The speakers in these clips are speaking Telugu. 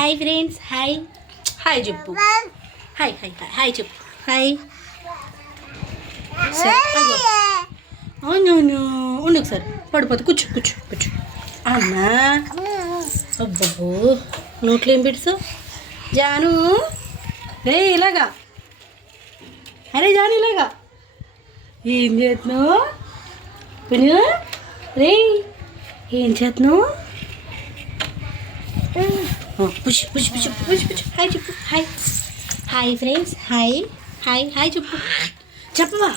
హాయ్ ఫ్రెండ్స్, హాయ్ హాయ్ చెప్పు. హాయ్ హాయ్ హాయ్ హాయ్ చెప్పు. హాయ్. అవును ఉండు సార్, పడిపోతే కూర్చో కూర్చో కూర్చో. అన్నా అబ్బబ్బో, నోట్లో ఏం పెడుసు జాను? రే ఇలాగా, అరే జాను ఇలాగా ఏం చేస్తున్నావు? పని రే ఏం చేస్తున్నావు? Push push push push push. Hi చెప్పు. Hi hi friends, hi hi hi చెప్పు. చెప్పవా?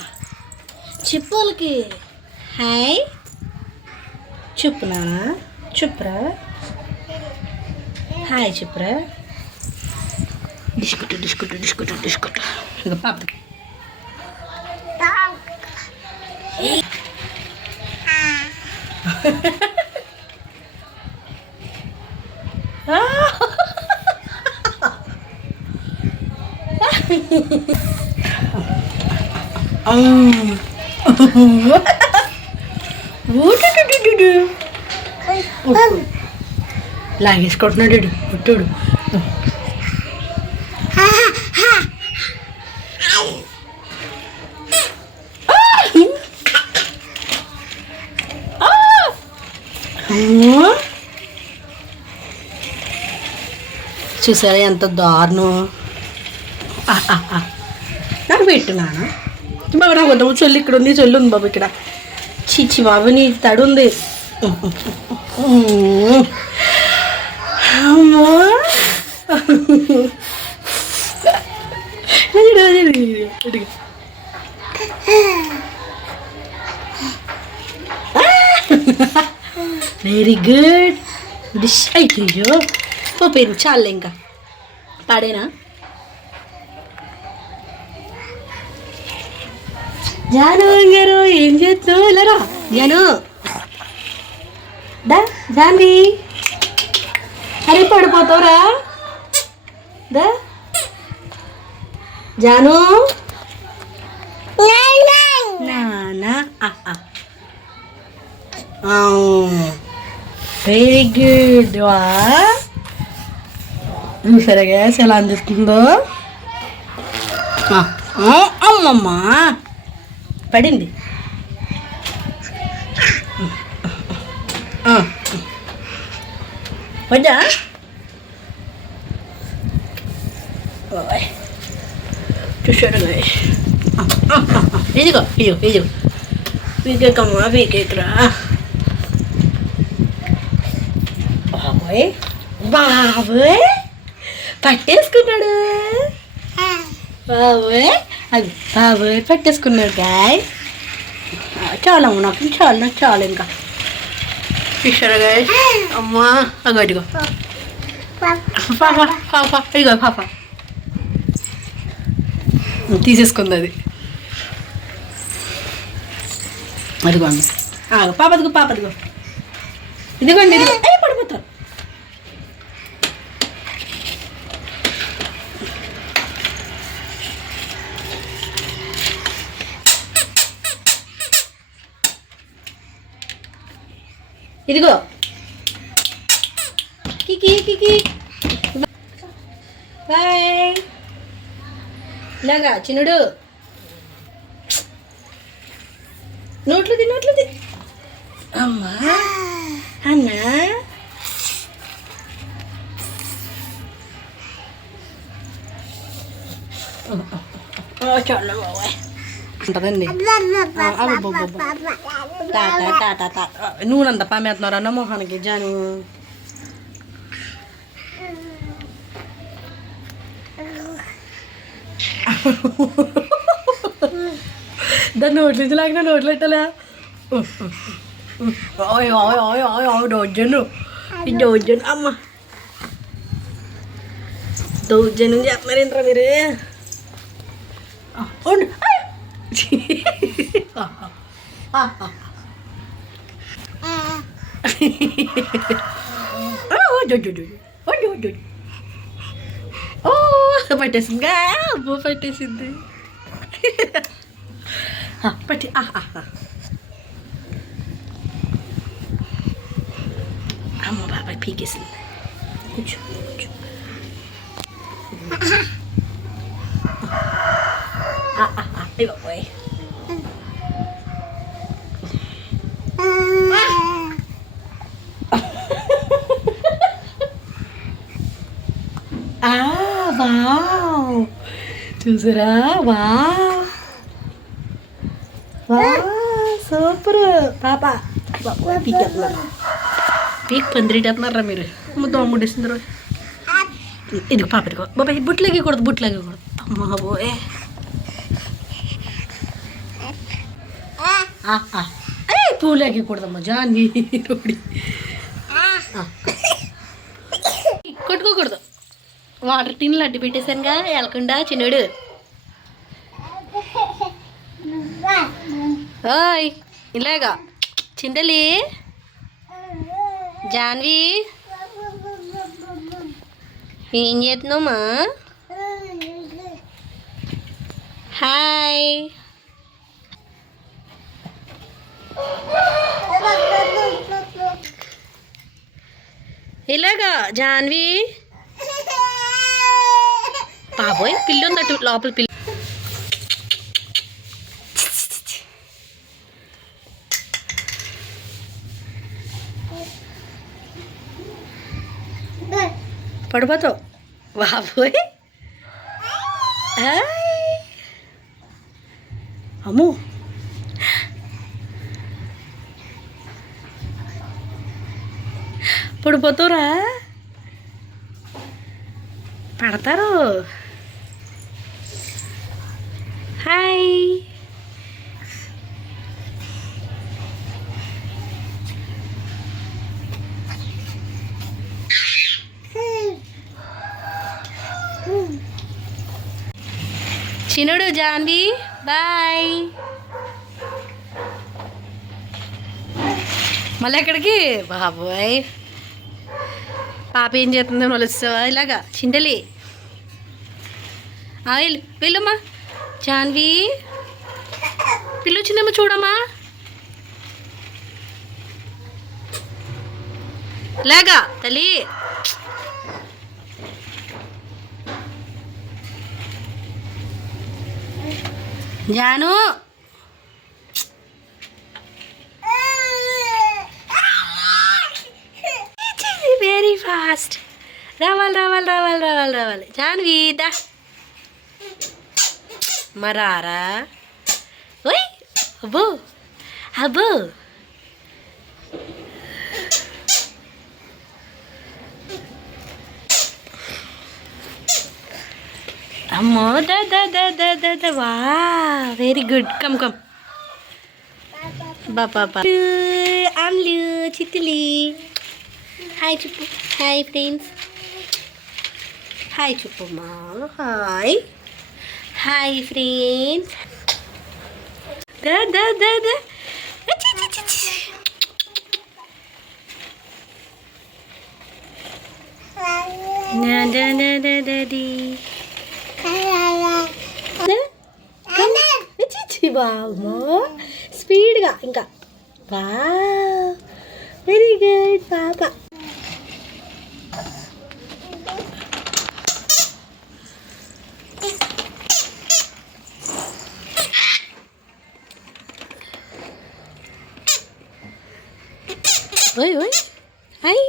చెప్పు వాళ్ళకి హాయ్ చెప్పునా. చెప్పురా, హాయ్ చెప్పురా. డిస్కుట్ డిస్కుట్ డిస్కుట్ డిస్కుట్. ఇక పాపకి లాగేసుకుంటున్నాడు పుట్టుడు. చూసారా ఎంత దారుణం. నాకు పెట్టున్నాను బాబు, నాకు వద్దాము. చొల్లు ఇక్కడ ఉంది, చొల్లు ఉంది బాబు ఇక్కడ. చిచ్చి బాబు నీ తడు ఉంది. అమ్మా వెరీ గుడ్. డిష్ అయ్యో పోయింది, చాలే ఇంకా తాడేనా. జాను గారు ఏం చేస్తున్నావు? ఇలారా జాను, దా జాన్వి. అరే పడిపోతావురా, దా జాను. నానా వెరీ గుడ్. వా చూసారా గ్యాస్ ఎలా అందిస్తుందో. అమ్మమ్మా పడింది. వద్దా చూసాడు ఇదిగో ఇదిగో ఇదిగో పీకేకమ్మా పీకేకరా. బాబోయ్ బాబోయ్ పట్టేసుకున్నాడు. బాబోయ్ అది బాబోయ్ పట్టేసుకున్నాడు గాయ్. చాలమ్మ నాకు చాలు, నాకు చాలు ఇంకా. చూసారా గాయ్. అమ్మా అగో ఇదిగో పాప పాప ఇదిగో పాప తీసేసుకుంది అది. అదిగోండి పాపదిగో పాపదిగో ఇదిగోండి ఇదిగో. పడిపోతారు. ఇదిగో కికి కికి బాయ్. ఇలాగా చిన్నుడు నోట్లుది నోట్లుది. అమ్మా అన్నా చాలా బాబాయ్ ఉంటుందండి. నూనెంత పామేస్తున్నారు అన్న మొహానికి జాను. దాన్ని నోట్లు నుంచి లాగిన నోట్లు పెట్టలే. దౌర్జను ఈ దౌర్జను అమ్మ దౌర్జన్యం చేస్తున్నారు ఏంట్రా మీరు. పట్టేసింది అబ్బో పట్టేసింది. పట్టి అమ్మ బాబాయ్ పీకేసింది. కూర్చో కూర్చో. ఇగో పోయి వావ్ చూసారా సూపర్ పాప పీక్ పందిరిటేస్తున్నారా మీరు దోముడిస్తున్నారు ఇదిగో పాప ఇదిగో బాబాయ్ బుట్లేకూడదు అమ్మా పోయే పూలేకూడదమ్మా జాన్ని కొట్టుకోకూడదు వాటర్ టిన్లు అడ్డు పెట్టేశానుగా వెళ్ళకుండా చిన్నడు ఓయ్ ఇలాగా చింతలి జాన్వి ఏం చేస్తున్నావుమా హాయ్ ఇలాగా జాన్వి బాబోయ్ పిల్లి ఉందట్టు లోపల పిల్లి పడిపోతావు బాబోయ్ అమ్మో పడిపోతావురా పడతారు హాయ్ చినుడు జాన్వి బాయ్ మళ్ళీ ఎక్కడికి బాబోయ్ పాప ఏం చేస్తుందో వలుస్తావా ఇలాగా చింతలి వెళ్ళమ్మా జాన్వి పిల్లు వచ్చిందేమో చూడమ్మా ఇలాగా తల్లి జాను వెరీ ఫాస్ట్ రావాలి జాన్వి దా మరారా ఓయ్ అబ్బో అమ్మో దా వా వెరీ గుడ్ కమ్ బాబా ఆమ్లు చిత్తులి హాయ్ చెప్పు హాయ్ ఫ్రెండ్స్ హాయ్ చెప్పమ్మా హాయ్ ఫ్రెండ్స్ దా బామో స్పీడ్గా ఇంకా బా వెరీ గుడ్ పాప ఓయ్ హాయ్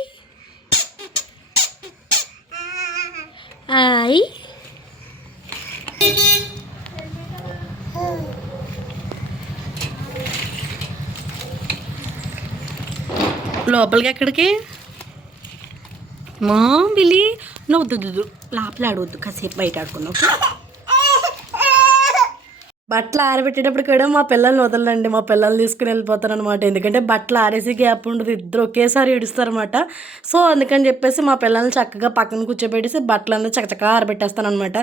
హాయ్ లోపలికి ఎక్కడికి మా బిల్లి నువ్వు లోపల ఆడవద్దు కాసేపు బయట ఆడుకున్నావు బట్టలు ఆరబెట్టేటప్పుడు కూడా మా పిల్లల్ని వదలండి మా పిల్లల్ని తీసుకుని వెళ్ళిపోతారు అనమాట ఎందుకంటే బట్టలు ఆరేసి గ్యాప్ ఉండదు ఇద్దరు ఒకేసారి ఏడుస్తారనమాట సో అందుకని చెప్పేసి మా పిల్లల్ని చక్కగా పక్కన కూర్చోబెట్టేసి బట్టలన్నీ చక్కచక్కగా ఆరబెట్టేస్తాను అనమాట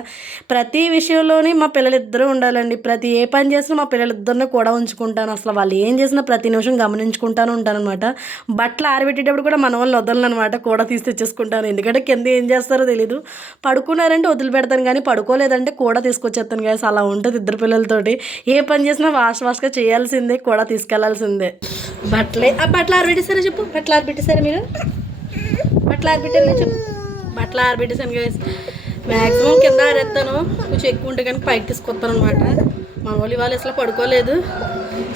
ప్రతి విషయంలోని మా పిల్లలు ఇద్దరు ఉండాలండి ప్రతి ఏ పని చేసినా మా పిల్లలిద్దరిని కూడా ఉంచుకుంటాను అసలు వాళ్ళు ఏం చేసినా ప్రతి నిమిషం గమనించుకుంటాను ఉంటాను అనమాట బట్టలు ఆరబెట్టేటప్పుడు కూడా మన వాళ్ళు వదలను అనమాట కూడా తీసి తెచ్చేసుకుంటాను ఎందుకంటే కింద ఏం చేస్తారో తెలీదు పడుకున్నారంటే వదిలిపెడతాను కానీ పడుకోలేదంటే కూడా తీసుకొచ్చేస్తాను కదా అలా ఉంటుంది ఇద్దరు పిల్లలతో ఏ పని చేసినా వాష్గా చేయాల్సిందే కూడా తీసుకెళ్లాల్సిందే బట్టలు ఆరబెట్టేసారా చెప్పు బట్టలు ఆరబెట్టేసారా మీరు బట్టలు ఆరబెట్టారు చెప్పు బట్టలు ఆరబెట్టేసాను గైస్ మ్యాక్సిమం కింద ఆరేస్తాను, కొంచెం ఎక్కువ ఉంటే కానీ పైకి తీసుకొస్తాను అనమాట. మన వాళ్ళు ఇవాళ అసలు పడుకోలేదు.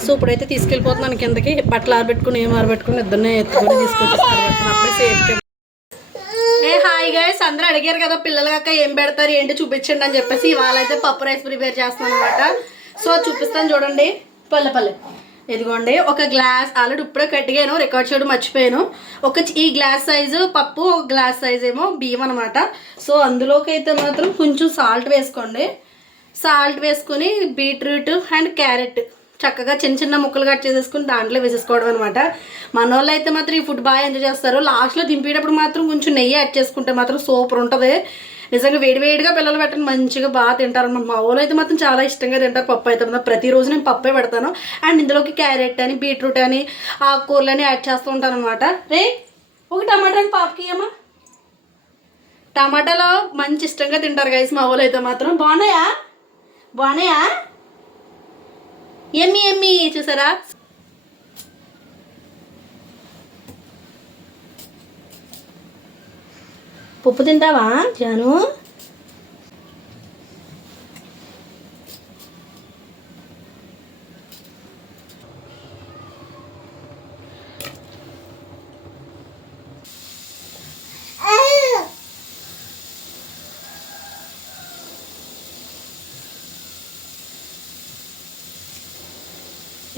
సో ఇప్పుడైతే తీసుకెళ్ళిపోతున్నాను కిందకి. బట్టలు ఆరబెట్టుకుని ఏం ఆరబెట్టుకుని ఇద్దరినే ఎత్తుకొని తీసుకొచ్చి ఆరబెడతాను. అప్పుడే సేఫ్గా. హాయ్ గైస్, అందరూ అడిగారు కదా పిల్లలకి ఏం పెడతారు ఏంటి చూపించండి అని చెప్పేసి ఇవాళ అయితే పప్పు రైస్ ప్రిపేర్ చేస్తున్నాను అనమాట. సో చూపిస్తాను చూడండి. పల్లె ఇదిగోండి, ఒక గ్లాస్ ఆల్రెడీ ఇప్పుడే కట్టిగాను, రికార్డ్ చేయడం మర్చిపోయాను. ఈ గ్లాస్ సైజు పప్పు, ఒక గ్లాస్ సైజ్ ఏమో బియ్యం అనమాట. సో అందులోకి అయితే మాత్రం కొంచెం సాల్ట్ వేసుకోండి. సాల్ట్ వేసుకుని బీట్రూట్ అండ్ క్యారెట్ చక్కగా చిన్న చిన్న ముక్కలు కట్ చేసేసుకుని దాంట్లో వేసేసుకోవడం అనమాట. మన వాళ్ళు అయితే మాత్రం ఈ ఫుడ్ బాగా ఎంజాయ్ చేస్తారు. లాస్ట్లో దింపేటప్పుడు మాత్రం కొంచెం నెయ్యి యాడ్ చేసుకుంటే మాత్రం సూపర్ ఉంటుంది. నిజంగా వేడివేడిగా పిల్లలు పెట్టండి, మంచిగా బాగా తింటారు అనమాట. మా వాళ్ళు అయితే మాత్రం చాలా ఇష్టంగా తింటారు. పప్పు అయితే మాత్రం ప్రతిరోజు నేను పప్పే పెడతాను. అండ్ ఇందులోకి క్యారెట్ అని బీట్రూట్ అని ఆకుకూరలని యాడ్ చేస్తూ ఉంటాను అనమాట. రే ఒక టమాటా అని పాపకి అమ్మా. టమాటాలో మంచి ఇష్టంగా తింటారు గైస్ మా వాళ్ళు అయితే మాత్రం. బాగున్నాయా ఎమ్మి చూసారా. పప్పు తింటావా జాను?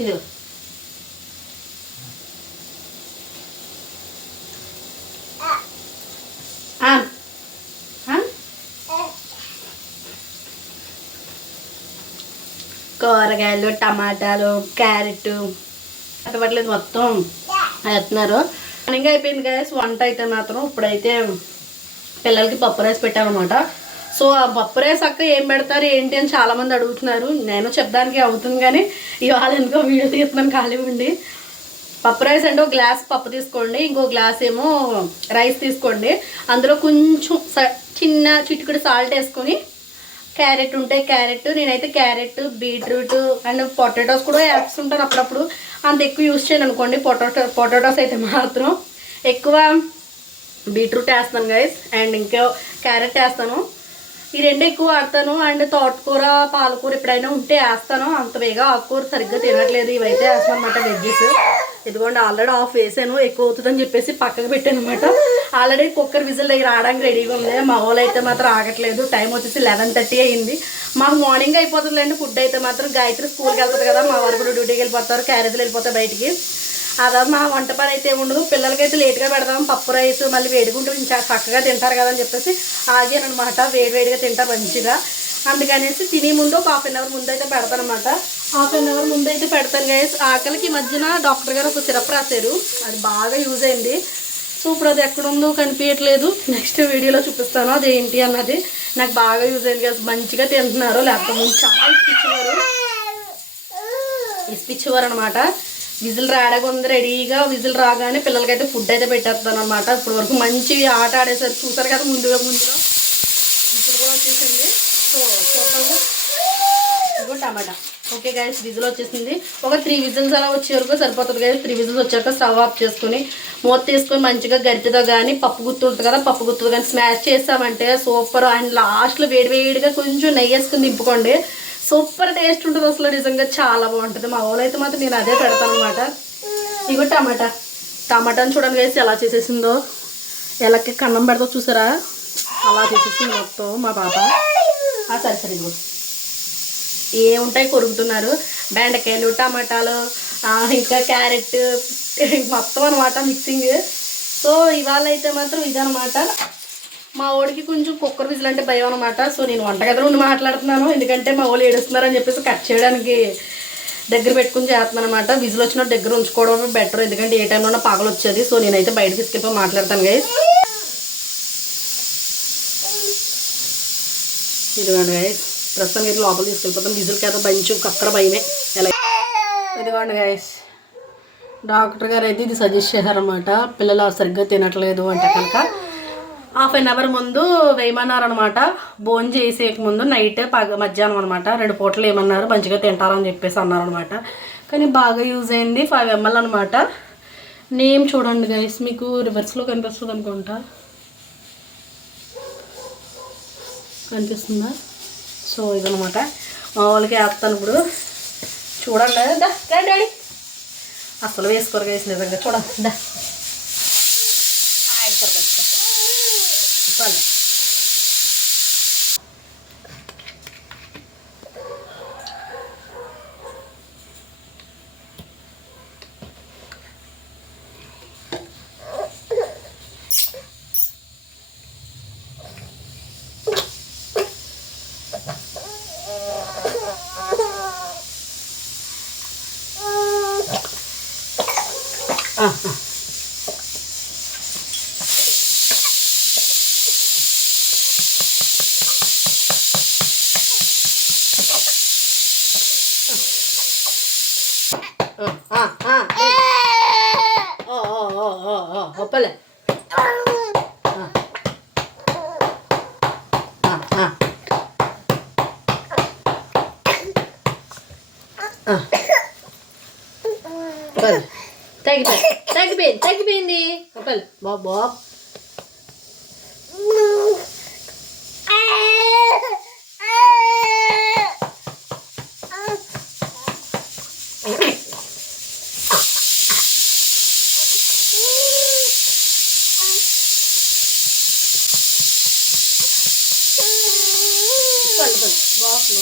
ఇది కూరగాయలు, టమాటాలు, క్యారెట్ అట్టబట్టలేదు మొత్తం వేస్తున్నారు. మార్నింగ్ అయిపోయింది కదా వంట అయితే మాత్రం. ఇప్పుడైతే పిల్లలకి పప్పు రైస్ పెట్టామన్నమాట. సో ఆ పప్పు రైస్ అక్క ఏం పెడతారు ఏంటి అని చాలామంది అడుగుతున్నారు. నేను చెప్పడానికి అవుతుంది కానీ ఇవాళ ఎందుకో వీడియో తీస్తున్నాను ఖాళీ ఉండి. పప్పు రైస్ అంటే ఒక గ్లాస్ పప్పు తీసుకోండి, ఇంకో గ్లాస్ ఏమో రైస్ తీసుకోండి. అందులో కొంచెం చిన్న చిటికెడు సాల్ట్ వేసుకొని, క్యారెట్ ఉంటే క్యారెట్, నేనైతే క్యారెట్, బీట్రూట్ అండ్ పొటాటోస్ కూడా వేస్తుంటాను అప్పుడప్పుడు. అంత ఎక్కువ యూజ్ చేయను అనుకోండి. పొటాటోస్ అయితే మాత్రం ఎక్కువ బీట్రూట్ వేస్తాను గైస్, అండ్ ఇంకో క్యారెట్ వేస్తాను. ఈ రెండు ఎక్కువ వాడతాను. అండ్ తోటకూర, పాలకూర ఎప్పుడైనా ఉంటే వేస్తాను. అంత వేగా ఆకుకూర సరిగ్గా తినట్లేదు, ఇవైతే వేస్తాను అనమాట వెజ్జెస్. ఇదిగోండి ఆల్రెడీ ఆఫ్ వేసాను, ఎక్కువ అవుతుందని చెప్పేసి పక్కకు పెట్టాను అనమాట. ఆల్రెడీ కుక్కర్ విజిల్ దగ్గర రావడానికి రెడీగా ఉంది. మా వాళ్ళు అయితే మాత్రం ఆగట్లేదు. టైం వచ్చేసి 11:30 అయింది. మాకు మార్నింగ్ అయిపోతుందండి ఫుడ్ అయితే మాత్రం. గాయత్రి స్కూల్కి వెళ్తుంది కదా, మా వారు కూడా డ్యూటీకి వెళ్ళిపోతారు, క్యారేజీలు వెళ్ళిపోతాయి బయటికి. అదా మా వంట పని అయితే ఉండదు. పిల్లలకైతే లేట్గా పెడదాం పప్పు రైస్, మళ్ళీ వేడుకుంటూ ఇంకా చక్కగా తింటారు కదా అని చెప్పేసి ఆగానమాట. వేడివేడిగా తింటారు మంచిగా. అందుకనేసి తినే ముందు ఒక ½ అవర్ ముందు అయితే పెడతాను అనమాట. ½ అవర్ ముందు అయితే పెడతాను గైస్. ఆకలికి మధ్యన డాక్టర్ గారు ఒక సిరప్ రాశారు, అది బాగా యూజ్ అయింది. సో ఇప్పుడు అది ఎక్కడుందో కనిపించట్లేదు, నెక్స్ట్ వీడియోలో చూపిస్తాను అదేంటి అన్నది. నాకు బాగా యూజ్ అయింది గైస్, మంచిగా తింటున్నారు. లేకపోతే ముందు చాలా ఇప్పించేవారు అనమాట. విజిల్ రాడగా ఉంది రెడీగా. విజిల్ రాగానే పిల్లలకైతే ఫుడ్ అయితే పెట్టేస్తాను అనమాట. ఇప్పుడు వరకు మంచి ఆట ఆడేసారు, చూసారు కదా ముందులో విజిల్ కూడా వచ్చేసింది. సో చూద్దాము. ఇదిగో టమాటా ఓకే గైస్, విజిల్ వచ్చేసింది. ఒక 3 విజిల్స్ అలా వచ్చే వరకు సరిపోతుంది గైస్. 3 విజిల్స్ వచ్చాక స్టవ్ ఆఫ్ చేసుకుని మూత తీసుకొని మంచిగా గరిటెతో కానీ, పప్పు గుత్తి ఉంటుంది కదా పప్పు గుత్తుతో కానీ స్మాష్ చేసామంటే సూపర్. అండ్ లాస్ట్లో వేడివేడిగా కొంచెం నెయ్యి వేసుకుని దింపుకోండి, సూపర్ టేస్ట్ ఉంటుంది అసలు. నిజంగా చాలా బాగుంటుంది. మా వాళ్ళు అయితే మాత్రం నేను అదే పెడతాను అనమాట. ఇగో టమాటాని చూడండి గైస్ ఎలా చేసేసిందో, ఎలాకి కన్నం పెడతా చూసారా, అలా చేసేసింది మొత్తం మా పాప. సరే ఇదిగో ఏముంటాయి కొరుకుతున్నారు, బెండకాయలు, టమాటాలు, ఇంకా క్యారెట్ మొత్తం అనమాట మిక్సింగ్. సో ఇవాళ అయితే మాత్రం ఇదనమాట. మా వాడికి కొంచెం కుక్కర్ విజిల్ అంటే భయం అనమాట. సో నేను వంటగదిలో ఉండి మాట్లాడుతున్నాను, ఎందుకంటే మా వాళ్ళు ఏడుస్తున్నారని చెప్పేసి కట్ చేయడానికి దగ్గర పెట్టుకుని చేస్తున్నాను అనమాట. విజిల్ వచ్చినట్టు దగ్గర ఉంచుకోవడం బెటర్, ఎందుకంటే ఏ టైంలోనే పగలు వచ్చేది. సో నేనైతే బయట తీసుకెళ్ళిపోయి మాట్లాడతాను గైస్. ఇదిగోండి గైస్, ప్రస్తుతానికి అయితే లోపల తీసుకెళ్ళిపోతాం. విజిల్కి అయితే మంచి కక్కర భయమే ఎలా. ఇదిగోండి గైస్, డాక్టర్ గారు అయితే ఇది సజెస్ట్ చేశారనమాట. పిల్లలు సరిగ్గా తినట్లేదు అంటే కనుక ½ అవర్ ముందు వేయమన్నారనమాట. భోజనం చేసేక ముందు నైట్ మధ్యాహ్నం అనమాట. 2 పూటలు ఏమన్నారు, మంచిగా తింటారని చెప్పేసి అన్నారనమాట. కానీ బాగా యూజ్ అయింది. 5 ml అనమాట. నేమ్ చూడండి గైస్, మీకు రివర్స్లో కనిపిస్తుంది అనుకుంటా. కనిపిస్తుందా? సో ఇదనమాట వాళ్ళకి వేస్తాను ఇప్పుడు. చూడండి డాడీ అసలు వేసుకోరు వేసి నిజంగా చూడండి దా చెప్పాలి. ఒప్పలే తగ్గిపోయింది ఒప్పలు బాబు. బాబు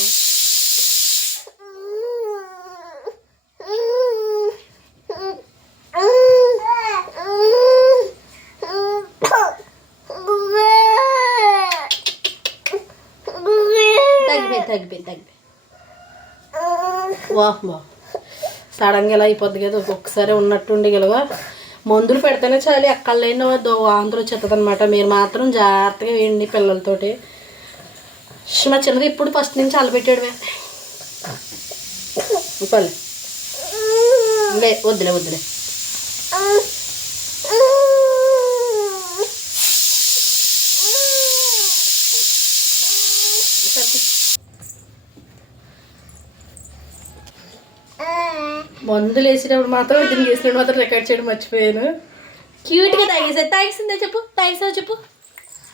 తగ్గిపోయింది. వా సడన్గా ఇలా అయిపోద్ది కదా, ఒక్కొక్కసారి ఉన్నట్టుండి గెలవా. మందులు పెడితేనే చాలు ఎక్కడ లేని ఆంధ్ర వచ్చేస్తుంది అనమాట. మీరు మాత్రం జాగ్రత్తగా వేయండి పిల్లలతోటి. మా చిన్నది ఇప్పుడు ఫస్ట్ నుంచి అలపెట్టాడు పల్లె వద్దులే మందులు వేసినప్పుడు మాత్రం దీన్ని వేసినప్పుడు మాత్రం రికార్డ్ చేయడం మర్చిపోయాను. క్యూట్గా తాగేసిందా చెప్పు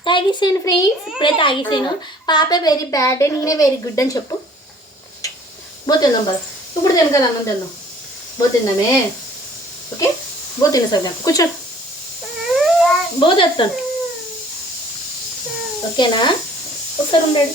తాగేసాను ఫ్రెండ్స్. ఇప్పుడే తాగేసాను. పాప వెరీ బ్యాడ్, నేనే వెరీ గుడ్ అని చెప్పు. తిందాం బాగా. ఇప్పుడు తిను కదా అన్నం తిందాం. తిందామే. ఓకే తిన్నా సార్ కూర్చోండి. తెస్తాను ఓకేనా? ఒకసారి ఉండండి.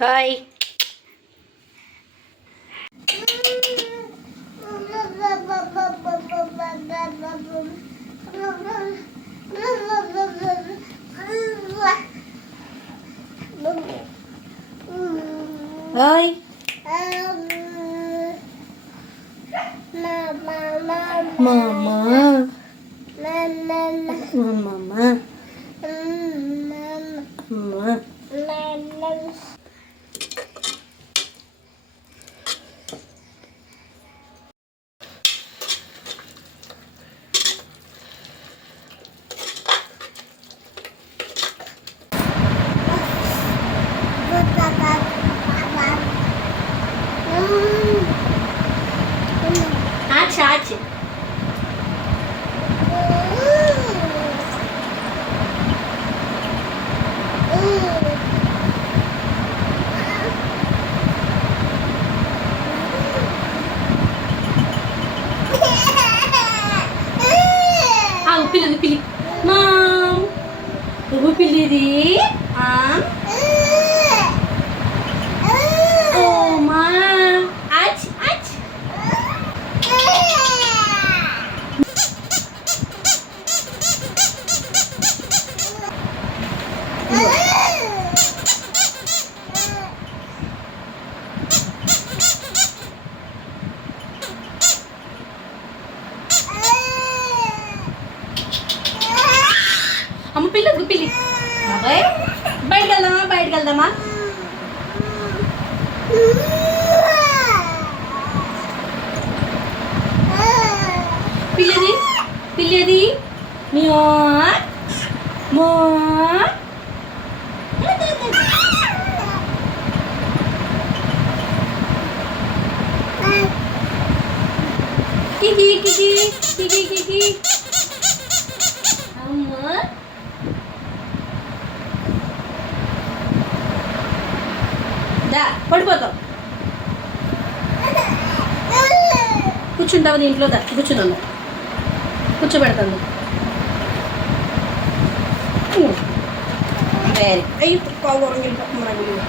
హాయ్ హాయ్ మామా చాచి పిల్లి మా నువ్వు పిల్లిది. అమ్మ పిల్లి బయటకు వెళ్దామా పిల్లిది మా కికి కికి కికి కికి అమ్మా దా పడిపోతాం. కూర్చుంటావు దీంట్లో, దా కూర్చుందా, కూర్చోబెడతాను. వెరీ అయ్యి కావరం వెళ్ళిపోతుంది.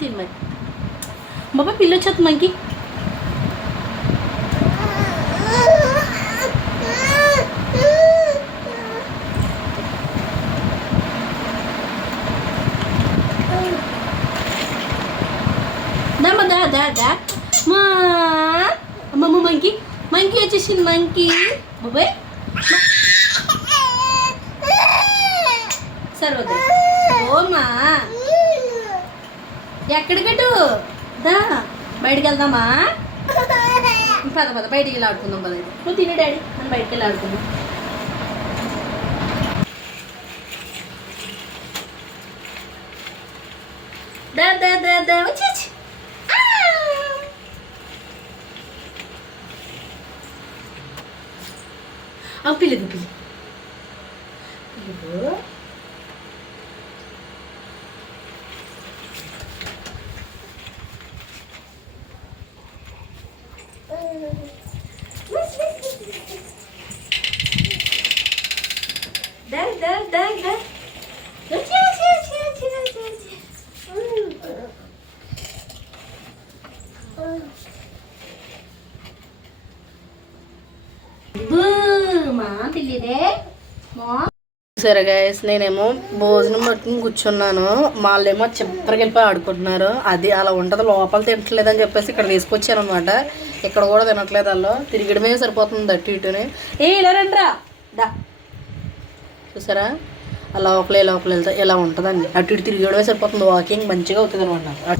తిని మరి బాబా పిల్ల వచ్చేది మనకి. దమ్మా దా దా దా మా అమ్మమ్మ మంకీ మంకీ వచ్చేసింది. మంకీ బాబాయ్ సరే ఓమా ఎక్కడికి పెట్టు దా బయటికి వెళ్దామా? పద పద బయటికి వెళ్ళి ఆడుకుందాం. పద నువ్వు తినే డాడీ, మనం బయటికి వెళ్ళి ఆడుకుందాం. దా దా దా దా వచ్చి పిల్లి పిల్లి సరే గైస్, నేనేమో భోజనం పట్టుకుని కూర్చున్నాను. వాళ్ళేమో చిప్పరికి వెళ్ళిపోయి ఆడుకుంటున్నారు. అది అలా ఉంటుంది, లోపల తినట్లేదని చెప్పేసి ఇక్కడ తీసుకొచ్చాను అనమాట. ఇక్కడ కూడా తినట్లేదు, వాళ్ళు తిరిగడమే సరిపోతుంది అటు ఇటుని. ఇలా రండిరా దా, చూసారా ఆ లోపలే వెళ్తా ఇలా ఉంటుందండి. అటు ఇటు తిరిగడమే సరిపోతుంది, వాకింగ్ మంచిగా అవుతుంది అనమాట.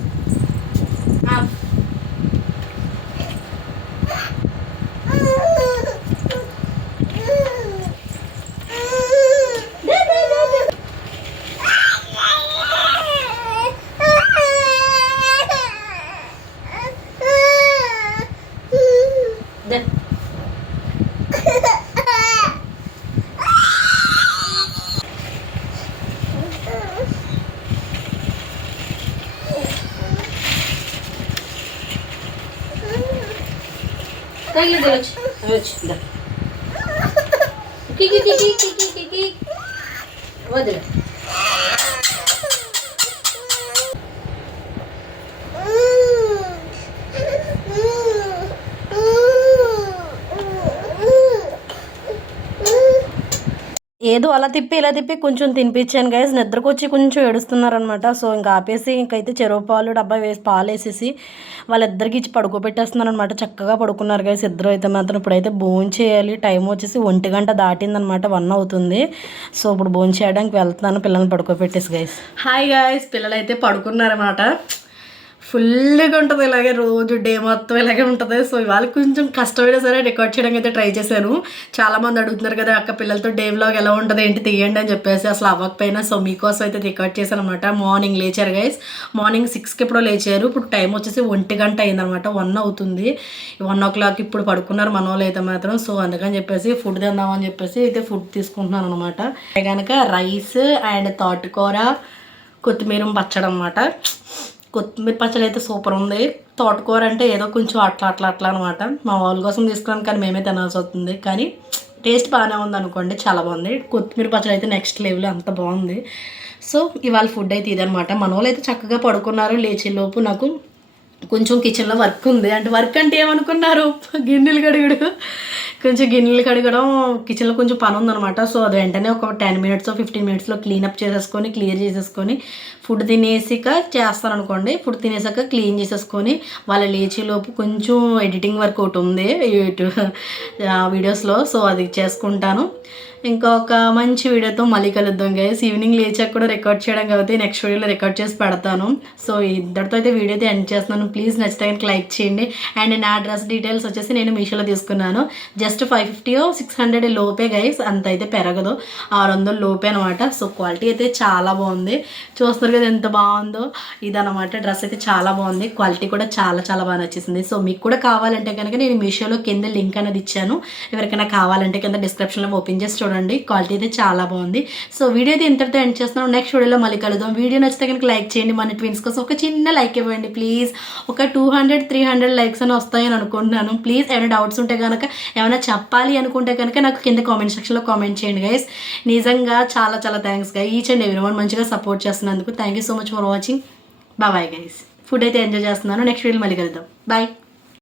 వదిలే ఏదో అలా తిప్పి ఇలా తిప్పి కొంచెం తినిపించాను గైస్. నిద్రకు వచ్చి కొంచెం ఏడుస్తున్నారనమాట. సో ఇంకా ఆపేసి ఇంకైతే చెరువు పాలు డబ్బా వేసి పాలు వేసేసి వాళ్ళిద్దరికి ఇచ్చి పడుకోబెట్టేస్తున్నాను అనమాట. చక్కగా పడుకున్నారు గైస్ ఇద్దరు అయితే మాత్రం. ఇప్పుడైతే భోజనం చేయాలి. టైం వచ్చేసి 1 గంట దాటిందనమాట, 1 అవుతుంది. సో ఇప్పుడు భోజనం చేయడానికి వెళ్తున్నాను పిల్లల్ని పడుకోబెట్టేసి గైస్. హాయ్ గైస్, పిల్లలు అయితే పడుకున్నారనమాట. ఫుల్గా ఉంటుంది ఇలాగే, రోజు డే మొత్తం ఇలాగే ఉంటుంది. సో ఇవాళ కొంచెం కష్టమైనా సరే రికార్డ్ చేయడానికి అయితే ట్రై చేశాను. చాలామంది అడుగుతున్నారు కదా అక్క పిల్లలతో డే వ్లాగ్ ఎలా ఉంటుంది ఏంటి తీయండి అని చెప్పేసి, అసలు అవ్వకపోయినా సో మీకోసం అయితే రికార్డ్ చేశాను అనమాట. మార్నింగ్ లేచారు గైస్, మార్నింగ్ 6కి ఎప్పుడో లేచారు. ఇప్పుడు టైం వచ్చేసి 1 గంట అయిందనమాట, 1 అవుతుంది. 1 o'clock ఇప్పుడు పడుకున్నారు మన వాళ్ళు అయితే మాత్రం. సో అందుకని చెప్పేసి ఫుడ్ తిందామని చెప్పేసి అయితే ఫుడ్ తీసుకుంటున్నాను అనమాట. కనుక రైస్ అండ్ తోటకూర కొత్తిమీర పచ్చడి అనమాట. కొత్తిమీర పచ్చడి అయితే సూపర్ ఉంది. తోటకూర అంటే ఏదో కొంచెం అట్లా అనమాట. మా వాళ్ళ కోసం తీసుకున్నాను కానీ మేమే తినాల్సి వస్తుంది. కానీ టేస్ట్ బాగానే ఉంది అనుకోండి, చాలా బాగుంది. కొత్తిమీర పచ్చడి అయితే నెక్స్ట్ లెవెల్, అంత బాగుంది. సో ఇవాళ ఫుడ్ అయితే ఇదనమాట. మన వాళ్ళు అయితే చక్కగా పడుకున్నారు. లేచేలోపు నాకు కొంచెం కిచెన్లో వర్క్ ఉంది. అంటే వర్క్ అంటే ఏమనుకున్నారు, గిన్నెలు కడుగుడు, కొంచెం గిన్నెలు కడగడం, కిచెన్లో కొంచెం పని ఉందనమాట. సో అది వెంటనే ఒక 10 minutes 15 minutesలో క్లీనప్ చేసేసుకొని క్లియర్ చేసేసుకొని ఫుడ్ తినేసాక చేస్తాను అనుకోండి. ఫుడ్ తినేసాక క్లీన్ చేసేసుకొని వాళ్ళ లేచేలోపు కొంచెం ఎడిటింగ్ వర్క్ ఒకటి ఉంది వీడియోస్లో. సో అది చేసుకుంటాను. ఇంకొక మంచి వీడియోతో మళ్ళీ కలుద్దాం గైస్. ఈవినింగ్ లేచాక కూడా రికార్డ్ చేయడం కాబట్టి నెక్స్ట్ వీడియోలో రికార్డ్ చేసి పెడతాను. సో ఇద్దరితో అయితే వీడియో అయితే ఎండ్ చేస్తున్నాను. ప్లీజ్ నచ్చితే కనుక లైక్ చేయండి. అండ్ నా డ్రెస్ డీటెయిల్స్ వచ్చేసి నేను మీషోలో తీసుకున్నాను. జస్ట్ 550 600 లోపే గైస్, అంత అయితే పెరగదు, 600 లోపే అనమాట. సో క్వాలిటీ అయితే చాలా బాగుంది, చూస్తారు కదా ఎంత బాగుందో. ఇదనమాట డ్రెస్ అయితే చాలా బాగుంది, క్వాలిటీ కూడా చాలా చాలా బాగా నచ్చేసింది. సో మీకు కూడా కావాలంటే కనుక నేను మీషోలో కింద లింక్ అనేది ఇచ్చాను, ఎవరికైనా కావాలంటే కింద డిస్క్రిప్షన్లో ఓపెన్ చేసి చూడండి. క్వాలిటీ అయితే చాలా బాగుంది. సో వీడియో అయితే ఇంతటితో ఎండ్ చేస్తున్నాను. నెక్స్ట్ వీడియోలో మళ్ళీ కలుద్దాం. వీడియో నచ్చితే కనుక లైక్ చేయండి. మన ట్విన్స్ కోసం ఒక చిన్న లైక్ ఇవ్వండి ప్లీజ్. ఒక 200-300 లైక్స్ అని వస్తాయని అనుకుంటున్నాను. ప్లీజ్ ఏమైనా డౌట్స్ ఉంటే కనుక, ఏమైనా చెప్పాలి అనుకుంటే కనుక నాకు కింద కామెంట్ సెక్షన్లో కామెంట్ చేయండి గైస్. నిజంగా చాలా చాలా thanks guys, each and everyone మంచిగా సపోర్ట్ చేస్తున్నందుకు. Thank you so much for watching. Bye guys. Food అయితే ఎంజాయ్ చేస్తున్నాను. నెక్స్ట్ వీడియో మళ్ళీ కలుద్దాం. బాయ్.